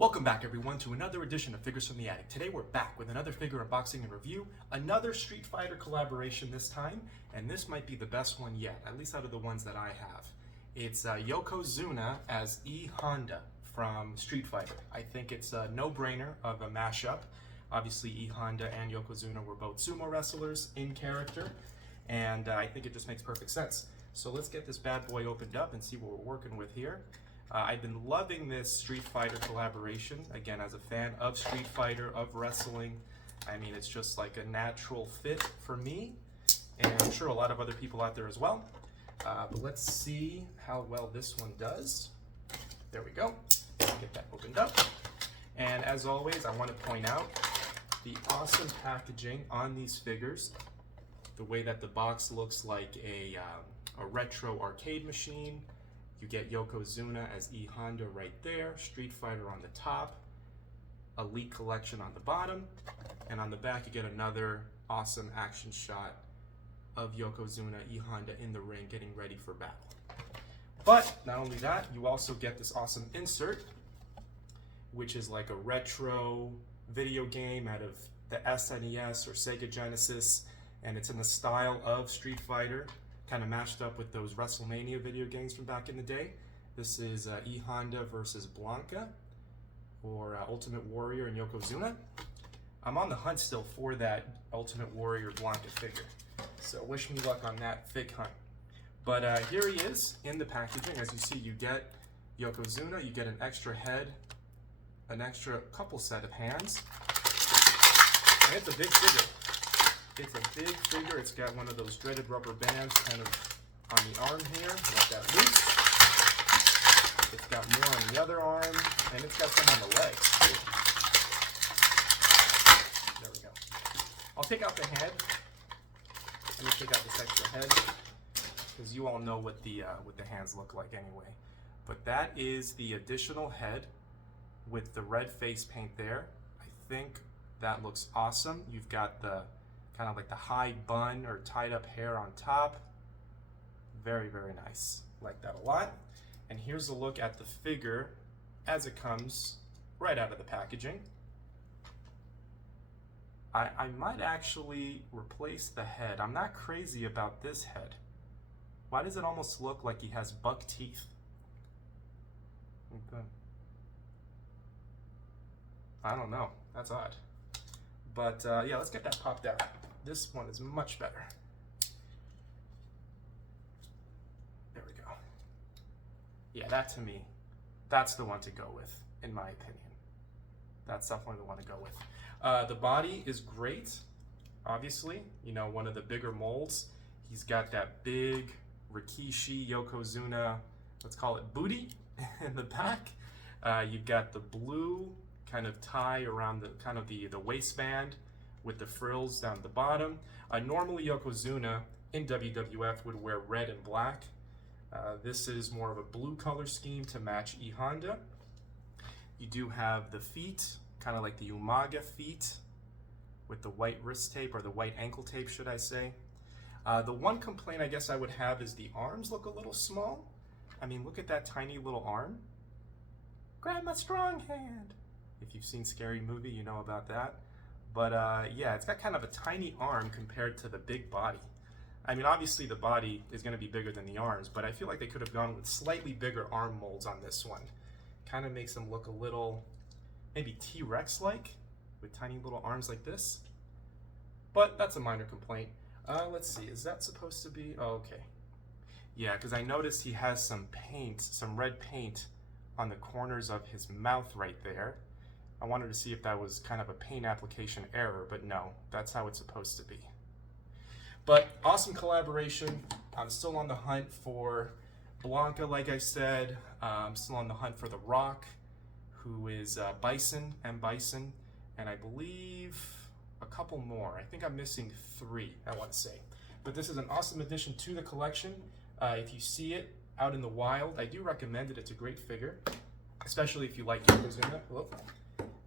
Welcome back everyone to another edition of Figures from the Attic. Today we're back with another figure unboxing and review, another Street Fighter collaboration this time, and this might be the best one yet, at least out of the ones that I have. It's Yokozuna as E.Honda from Street Fighter. I think it's a no-brainer of a mashup. Obviously E.Honda and Yokozuna were both sumo wrestlers in character, and I think it just makes perfect sense. So let's get this bad boy opened up and see what we're working with here. I've been loving this Street Fighter collaboration, again as a fan of Street Fighter, of wrestling. I mean, it's just like a natural fit for me, and I'm sure a lot of other people out there as well. But let's see how well this one does. There we go. Get that opened up. And as always, I want to point out the awesome packaging on these figures. The way that the box looks like a retro arcade machine. You get Yokozuna as E.Honda right there, Street Fighter on the top, Elite Collection on the bottom, and on the back you get another awesome action shot of Yokozuna, E.Honda in the ring getting ready for battle. But not only that, you also get this awesome insert, which is like a retro video game out of the SNES or Sega Genesis, and it's in the style of Street Fighter, kind of matched up with those WrestleMania video games from back in the day. This is E.Honda versus Blanca, or Ultimate Warrior and Yokozuna. I'm on the hunt still for that Ultimate Warrior Blanca figure, so wish me luck on that fig hunt. But here he is in the packaging. As you see, you get Yokozuna, you get an extra head, an extra couple set of hands, and it's a big figure. It's a big figure. It's got one of those dreaded rubber bands kind of on the arm here. Let that loose. It's got more on the other arm, and it's got some on the leg. There we go. I'll take out the head. Let me take out this extra head, because you all know what the hands look like anyway. But that is the additional head with the red face paint there. I think that looks awesome. You've got the kind of like the high bun or tied up hair on top. Very, very nice. Like that a lot. And here's a look at the figure as it comes right out of the packaging. I might actually replace the head. I'm not crazy about this head. Why does it almost look like he has buck teeth? Okay. I don't know. That's odd. But yeah, let's get that popped out. This one is much better. There we go. Yeah, that to me, that's the one to go with, in my opinion. That's definitely the one to go with. The body is great, obviously. You know, one of the bigger molds. He's got that big Rikishi Yokozuna, let's call it booty, in the back. You've got the blue kind of tie around the kind of the waistband with the frills down the bottom. Normally Yokozuna in WWF would wear red and black. This is more of a blue color scheme to match E.Honda. You do have the feet, kind of like the Umaga feet, with the white wrist tape, or the white ankle tape, should I say. The one complaint I guess I would have is the arms look a little small. I mean, look at that tiny little arm. Grab my strong hand. If you've seen Scary Movie, you know about that. But yeah, it's got kind of a tiny arm compared to the big body. I mean, obviously the body is going to be bigger than the arms, but I feel like they could have gone with slightly bigger arm molds on this one. Kind of makes them look a little, maybe T-Rex-like, with tiny little arms like this. But that's a minor complaint. Let's see, is that supposed to be, oh, okay. Yeah, because I noticed he has some paint, some red paint on the corners of his mouth right there. I wanted to see if that was kind of a paint application error, but no, that's how it's supposed to be. But awesome collaboration. I'm still on the hunt for Blanca, like I said. I'm still on the hunt for The Rock, who is Bison, M. Bison, and I believe a couple more. I think I'm missing 3, I want to say. But this is an awesome addition to the collection. If you see it out in the wild, I do recommend it. It's a great figure, especially if you like Yokozuna.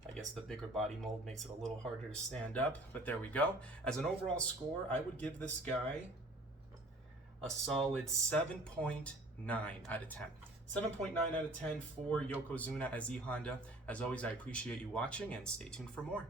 I guess the bigger body mold makes it a little harder to stand up, but there we go. As an overall score, I would give this guy a solid 7.9 out of 10. 7.9 out of 10 for Yokozuna as E.Honda. As always, I appreciate you watching, and stay tuned for more.